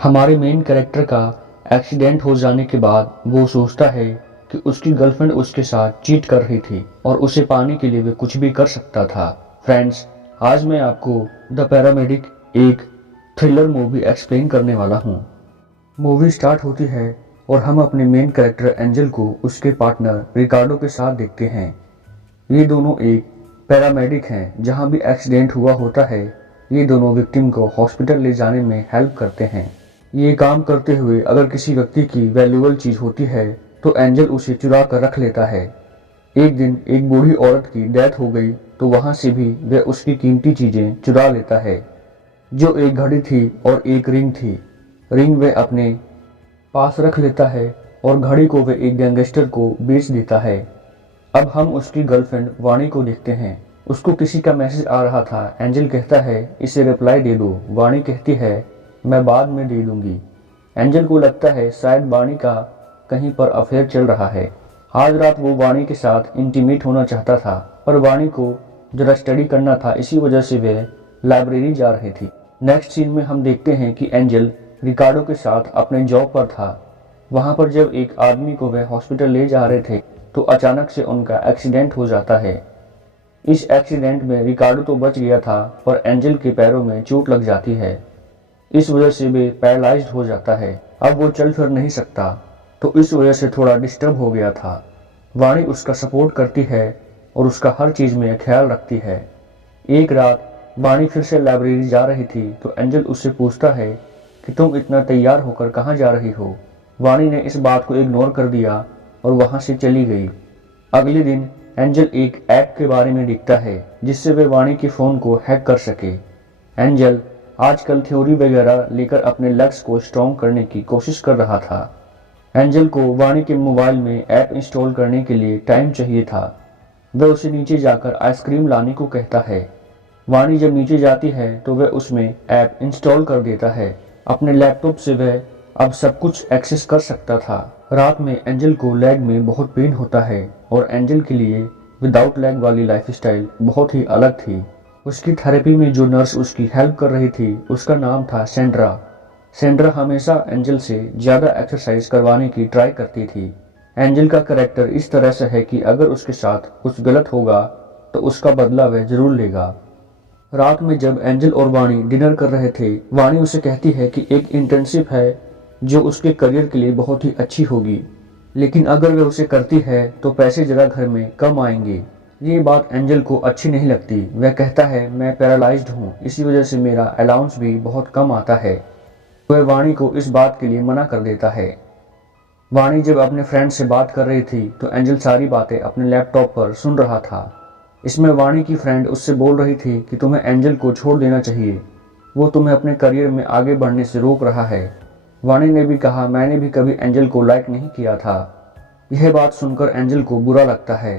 हमारे main character का accident हो जाने के बाद वो सोचता है कि उसकी गर्लफ्रेंड उसके साथ चीट कर रही थी और उसे पाने के लिए वे कुछ भी कर सकता था। फ्रेंड्स, आज मैं आपको द पैरामेडिक एक थ्रिलर मूवी एक्सप्लेन करने वाला हूँ। मूवी स्टार्ट होती है और हम अपने मेन कैरेक्टर एंजल को उसके पार्टनर रिकार्डो के साथ देखते हैं। ये दोनों एक पैरामेडिक हैं। जहाँ भी एक्सीडेंट हुआ होता है, ये दोनों विक्टिम को हॉस्पिटल ले जाने में हेल्प करते हैं। ये काम करते हुए अगर किसी व्यक्ति की वैल्यूएबल चीज़ होती है तो एंजल उसे चुरा कर रख लेता है। एक दिन एक बूढ़ी औरत की डेथ हो गई तो वहाँ से भी वह उसकी कीमती चीज़ें चुरा लेता है, जो एक घड़ी थी और एक रिंग थी। रिंग वह अपने पास रख लेता है और घड़ी को वह एक गैंगस्टर को बेच देता है। अब हम उसकी गर्लफ्रेंड वाणी को देखते हैं। उसको किसी का मैसेज आ रहा था। एंजल कहता है इसे रिप्लाई दे दो। वाणी कहती है मैं बाद में दे दूंगी। एंजल को लगता है शायद वाणी का कहीं पर अफेयर चल रहा है। आज रात वो वाणी के साथ इंटीमेट होना चाहता था, पर वाणी को जरा स्टडी करना था, इसी वजह से वह लाइब्रेरी जा रही थी। नेक्स्ट सीन में हम देखते हैं कि एंजल रिकार्डो के साथ अपने जॉब पर था। वहां पर जब एक आदमी को वह हॉस्पिटल ले जा रहे थे तो अचानक से उनका एक्सीडेंट हो जाता है। इस एक्सीडेंट में रिकार्डो तो बच गया था, पर एंजल के पैरों में चोट लग जाती है। इस वजह से वे पैरालाइज्ड हो जाता है। अब वो चल फिर नहीं सकता, तो इस वजह से थोड़ा डिस्टर्ब हो गया था। वाणी उसका सपोर्ट करती है और उसका हर चीज़ में ख्याल रखती है। एक रात वाणी फिर से लाइब्रेरी जा रही थी तो एंजल उससे पूछता है कि तुम इतना तैयार होकर कहाँ जा रही हो। वाणी ने इस बात को इग्नोर कर दिया और वहाँ से चली गई। अगले दिन एंजल एक ऐप के बारे में देखता है जिससे वे वाणी के फ़ोन को हैक कर सके। एंजल आजकल थ्योरी वगैरह लेकर अपने लक्ष्य को स्ट्रॉन्ग करने की कोशिश कर रहा था। एंजल को वाणी के मोबाइल में ऐप इंस्टॉल करने के लिए टाइम चाहिए था। वह उसे नीचे जाकर आइसक्रीम लाने को कहता है। वाणी जब नीचे जाती है तो वह उसमें ऐप इंस्टॉल कर देता है। अपने लैपटॉप से वह अब सब कुछ एक्सेस कर सकता था। रात में एंजल को लेग में बहुत पेन होता है और एंजल के लिए विदाउट लेग वाली लाइफस्टाइल बहुत ही अलग थी। उसकी थेरेपी में जो नर्स उसकी हेल्प कर रही थी उसका नाम था सेंड्रा। सेंड्रा हमेशा एंजल से ज़्यादा एक्सरसाइज करवाने की ट्राई करती थी। एंजल का कैरेक्टर इस तरह से है कि अगर उसके साथ कुछ गलत होगा तो उसका बदला वह जरूर लेगा। रात में जब एंजल और वाणी डिनर कर रहे थे, वाणी उसे कहती है कि एक इंटर्नशिप है जो उसके करियर के लिए बहुत ही अच्छी होगी, लेकिन अगर वह उसे करती है तो पैसे जरा घर में कम आएंगे। ये बात एंजल को अच्छी नहीं लगती। वह कहता है मैं पैरालाइज्ड हूँ, इसी वजह से मेरा अलाउंस भी बहुत कम आता है। वह वाणी को इस बात के लिए मना कर देता है। वाणी जब अपने फ्रेंड से बात कर रही थी तो एंजल सारी बातें अपने लैपटॉप पर सुन रहा था। इसमें वाणी की फ्रेंड उससे बोल रही थी कि तुम्हें एंजल को छोड़ देना चाहिए, वो तुम्हें अपने करियर में आगे बढ़ने से रोक रहा है। वाणी ने भी कहा मैंने भी कभी एंजल को लाइक नहीं किया था। यह बात सुनकर एंजल को बुरा लगता है।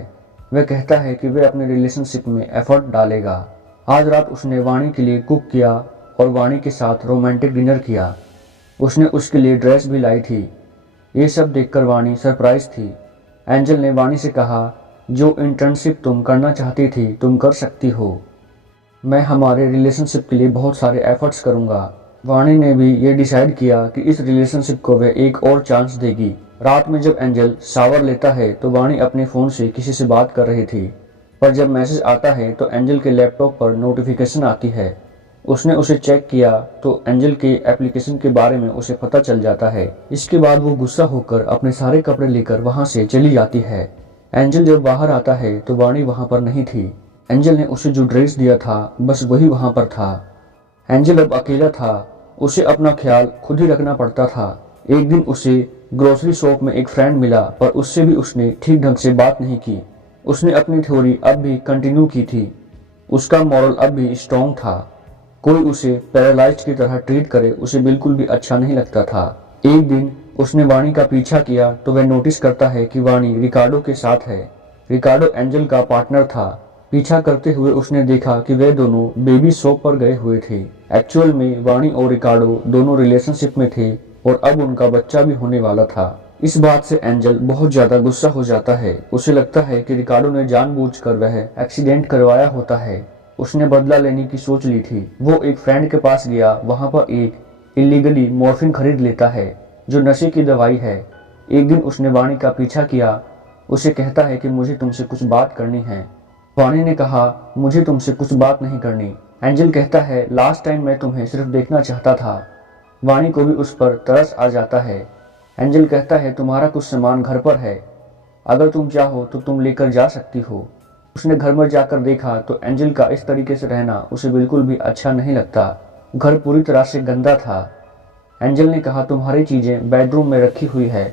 वह कहता है कि वह अपने रिलेशनशिप में एफर्ट डालेगा। आज रात उसने वाणी के लिए कुक किया और वाणी के साथ रोमांटिक डिनर किया। उसने उसके लिए ड्रेस भी लाई थी। ये सब देखकर वाणी सरप्राइज थी। एंजल ने वाणी से कहा जो इंटर्नशिप तुम करना चाहती थी तुम कर सकती हो, मैं हमारे रिलेशनशिप के लिए बहुत सारे एफर्ट्स करूँगा। वाणी ने भी ये डिसाइड किया कि इस रिलेशनशिप को वह एक और चांस देगी। रात में जब एंजल शावर लेता है तो वाणी अपने फ़ोन से किसी से बात कर रही थी, पर जब मैसेज आता है तो एंजल के लैपटॉप पर नोटिफिकेशन आती है। उसने उसे चेक किया तो एंजल के एप्लीकेशन के बारे में उसे पता चल जाता है। इसके बाद वो गुस्सा होकर अपने सारे कपड़े लेकर वहाँ से चली जाती है। एंजल जब बाहर आता है तो वाणी वहाँ पर नहीं थी। एंजल ने उसे जो ड्रेस दिया था बस वही वहाँ पर था। एंजल अब अकेला था, उसे अपना ख्याल खुद ही रखना पड़ता था। एक दिन उसे ग्रोसरी शॉप में एक फ्रेंड मिला, पर उससे भी उसने ठीक ढंग से बात नहीं की। उसने अपनी थ्योरी अब भी कंटिन्यू की थी। उसका मॉरल अब भी स्ट्रॉन्ग था। कोई उसे पैरालाइज्ड की तरह ट्रीट करे उसे बिल्कुल भी अच्छा नहीं लगता था। एक दिन उसने वाणी का पीछा किया तो वह नोटिस करता है कि वाणी रिकार्डो के साथ है। रिकार्डो एंजल का पार्टनर था। पीछा करते हुए उसने देखा कि वे दोनों बेबी शॉप पर गए हुए थे। एक्चुअल में वाणी और रिकार्डो दोनों रिलेशनशिप में थे और अब उनका बच्चा भी होने वाला था। इस बात से एंजल बहुत ज्यादा गुस्सा हो जाता है। उसे लगता है कि रिकार्डो ने जानबूझकर वह एक्सीडेंट करवाया होता है। उसने बदला लेने की सोच ली थी। वो एक फ्रेंड के पास गया। वहां पर एक इलीगली मॉर्फिन खरीद लेता है, जो नशे की दवाई है। एक दिन उसने वाणी का पीछा किया, उसे कहता है कि मुझे तुमसे कुछ बात करनी है। वाणी ने कहा, मुझे तुमसे कुछ बात नहीं करनी। एंजल कहता है, लास्ट टाइम मैं तुम्हें सिर्फ देखना चाहता था। वाणी को भी उस पर तरस आ जाता है। एंजल कहता है, तुम्हारा कुछ सामान घर पर है, अगर तुम चाहो तो तुम लेकर जा सकती हो। उसने घर में जाकर देखा तो एंजल का इस तरीके से रहना उसे बिल्कुल भी अच्छा नहीं लगता। घर पूरी तरह से गंदा था। एंजल ने कहा, तुम्हारी चीजें बेडरूम में रखी हुई है।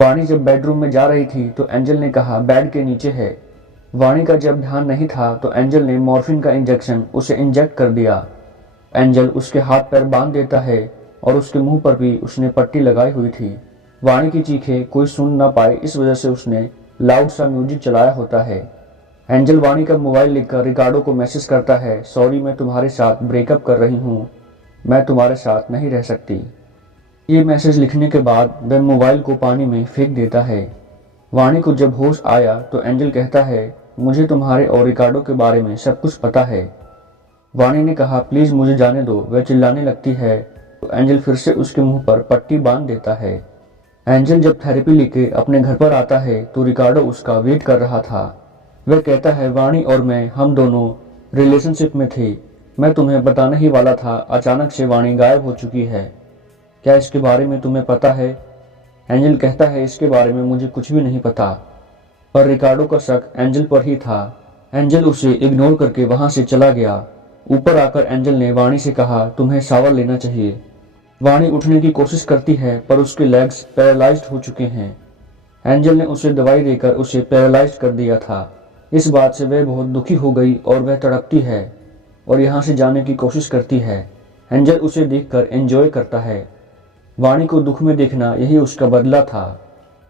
वाणी जब बेडरूम में जा रही थी तो एंजल ने कहा, बेड के नीचे है। वाणी का जब ध्यान नहीं था तो एंजल ने मॉर्फिन का इंजेक्शन उसे इंजेक्ट कर दिया। एंजल उसके हाथ पैर बांध देता है और उसके मुंह पर भी उसने पट्टी लगाई हुई थी। वाणी की चीखें कोई सुन ना पाए, इस वजह से उसने लाउड सा म्यूजिक चलाया होता है। एंजल वाणी का मोबाइल लेकर रिकार्डो को मैसेज करता है, सॉरी मैं तुम्हारे साथ ब्रेकअप कर रही हूँ, मैं तुम्हारे साथ नहीं रह सकती। ये मैसेज लिखने के बाद वह मोबाइल को पानी में फेंक देता है। वाणी को जब होश आया तो एंजल कहता है, मुझे तुम्हारे और रिकार्डो के बारे में सब कुछ पता है। वाणी ने कहा, प्लीज मुझे जाने दो। वह चिल्लाने लगती है तो एंजल फिर से उसके मुंह पर पट्टी बांध देता है। एंजल जब थेरेपी लेके अपने घर पर आता है तो रिकार्डो उसका वेट कर रहा था। वह कहता है, वाणी और मैं हम दोनों रिलेशनशिप में थे, मैं तुम्हें बताने ही वाला था, अचानक से वाणी गायब हो चुकी है, क्या इसके बारे में तुम्हें पता है? एंजल कहता है, इसके बारे में मुझे कुछ भी नहीं पता। पर रिकार्डो का शक एंजल पर ही था। एंजल उसे इग्नोर करके वहां से चला गया। ऊपर आकर एंजल ने वाणी से कहा, तुम्हें शावर लेना चाहिए। वाणी उठने की कोशिश करती है पर उसके लेग्स पैरालाइज्ड हो चुके हैं। एंजल ने उसे दवाई देकर उसे पैरालाइज्ड कर दिया था। इस बात से वह बहुत दुखी हो गई और वह तड़पती है और यहाँ से जाने की कोशिश करती है। एंजल उसे देखकर एंजॉय करता है। वाणी को दुख में देखना यही उसका बदला था।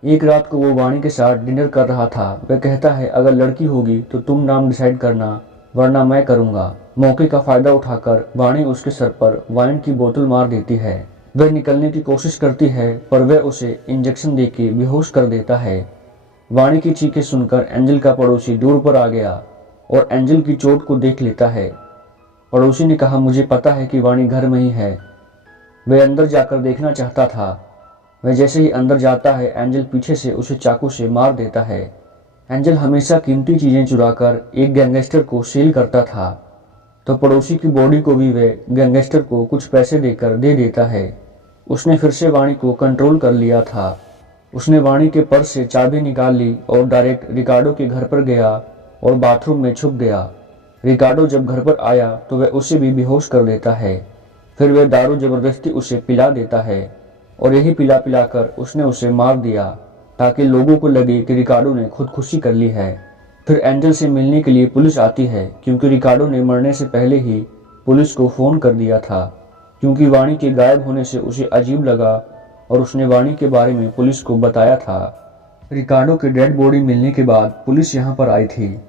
एक रात को वो वाणी के साथ डिनर कर रहा था। वह कहता है, अगर लड़की होगी तो तुम नाम डिसाइड करना, वरना मैं करूंगा। मौके का फायदा उठाकर वाणी उसके सर पर वाइन की बोतल मार देती है। वह निकलने की कोशिश करती है पर वह उसे इंजेक्शन देके बेहोश कर देता है। वाणी की चीखें सुनकर एंजल का पड़ोसी दूर पर आ गया और एंजल की चोट को देख लेता है। पड़ोसी ने कहा, मुझे पता है कि वाणी घर में ही है। वह अंदर जाकर देखना चाहता था। वह जैसे ही अंदर जाता है एंजल पीछे से उसे चाकू से मार देता है। एंजल हमेशा कीमती चीजें चुराकर एक गैंगस्टर को सेल करता था, तो पड़ोसी की बॉडी को भी वह गैंगस्टर को कुछ पैसे देकर दे देता है। उसने फिर से वाणी को कंट्रोल कर लिया था। उसने वाणी के पर्स से चाबी निकाल ली और डायरेक्ट रिकार्डो के घर पर गया और बाथरूम में छुप गया। रिकार्डो जब घर पर आया तो वह उसे भी बेहोश कर देता है। फिर वह दारू जबरदस्ती उसे पिला देता है और यही पिला पिलाकर उसने उसे मार दिया ताकि लोगों को लगे कि रिकार्डो ने खुदकुशी कर ली है। फिर एंजल से मिलने के लिए पुलिस आती है क्योंकि रिकार्डो ने मरने से पहले ही पुलिस को फोन कर दिया था, क्योंकि वाणी के गायब होने से उसे अजीब लगा और उसने वाणी के बारे में पुलिस को बताया था। रिकार्डो की डेड बॉडी मिलने के बाद पुलिस यहाँ पर आई थी।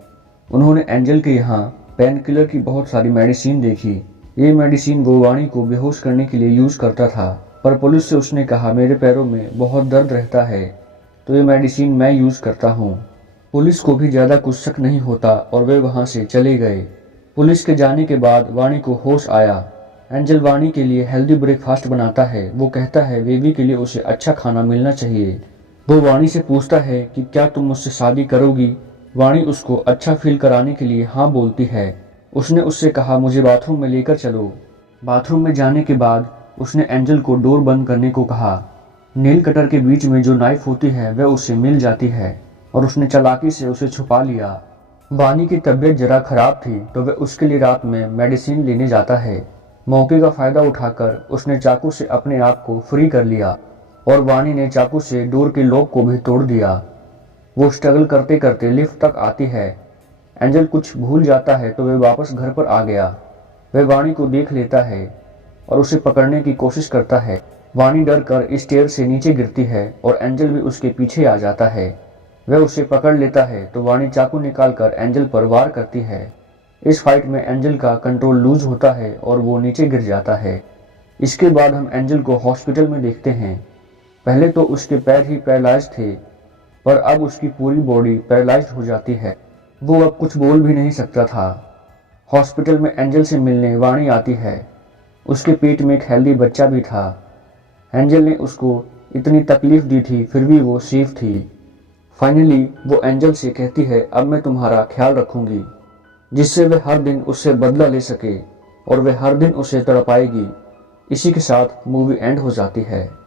उन्होंने एंजल के यहाँ पेन किलर की बहुत सारी मेडिसिन देखी। ये मेडिसिन वो वाणी को बेहोश करने के लिए यूज करता था, पर पुलिस से उसने कहा, मेरे पैरों में बहुत दर्द रहता है तो ये मेडिसिन मैं यूज करता हूँ। पुलिस को भी ज्यादा कुछ शक नहीं होता और वे वहां से चले गए। पुलिस के जाने के बाद वाणी को होश आया। एंजल वाणी के लिए हेल्दी ब्रेकफास्ट बनाता है। वो कहता है बेबी के लिए उसे अच्छा खाना मिलना चाहिए। वो वाणी से पूछता है कि क्या तुम मुझसे शादी करोगी। वाणी उसको अच्छा फील कराने के लिए हाँ बोलती है। उसने उससे कहा, मुझे बाथरूम में लेकर चलो। बाथरूम में जाने के बाद उसने एंजल को डोर बंद करने को कहा। नेल कटर के बीच में जो नाइफ होती है वह उसे मिल जाती है और उसने चालाकी से उसे छुपा लिया। वाणी की तबीयत जरा खराब थी तो वह उसके लिए रात में मेडिसिन लेने जाता है। मौके का फायदा उठाकर उसने चाकू से अपने आप को फ्री कर लिया और वाणी ने चाकू से डोर के लॉक को भी तोड़ दिया। वो स्ट्रगल करते करते लिफ्ट तक आती है। एंजल कुछ भूल जाता है तो वह वापस घर पर आ गया। वह वाणी को देख लेता है और उसे पकड़ने की कोशिश करता है। वाणी डर कर स्टेयर से नीचे गिरती है और एंजल भी उसके पीछे आ जाता है। वह उसे पकड़ लेता है तो वाणी चाकू निकालकर एंजल पर वार करती है। इस फाइट में एंजल का कंट्रोल लूज होता है और वो नीचे गिर जाता है। इसके बाद हम एंजल को हॉस्पिटल में देखते हैं। पहले तो उसके पैर ही पैरालाइज थे, पर अब उसकी पूरी बॉडी पैरालाइज हो जाती है। वो अब कुछ बोल भी नहीं सकता था। हॉस्पिटल में एंजल से मिलने वाणी आती है। उसके पेट में एक हेल्दी बच्चा भी था। एंजल ने उसको इतनी तकलीफ दी थी, फिर भी वो सेफ थी। फाइनली वो एंजल से कहती है, अब मैं तुम्हारा ख्याल रखूंगी, जिससे वे हर दिन उससे बदला ले सके और वे हर दिन उसे तड़पाएगी। इसी के साथ मूवी एंड हो जाती है।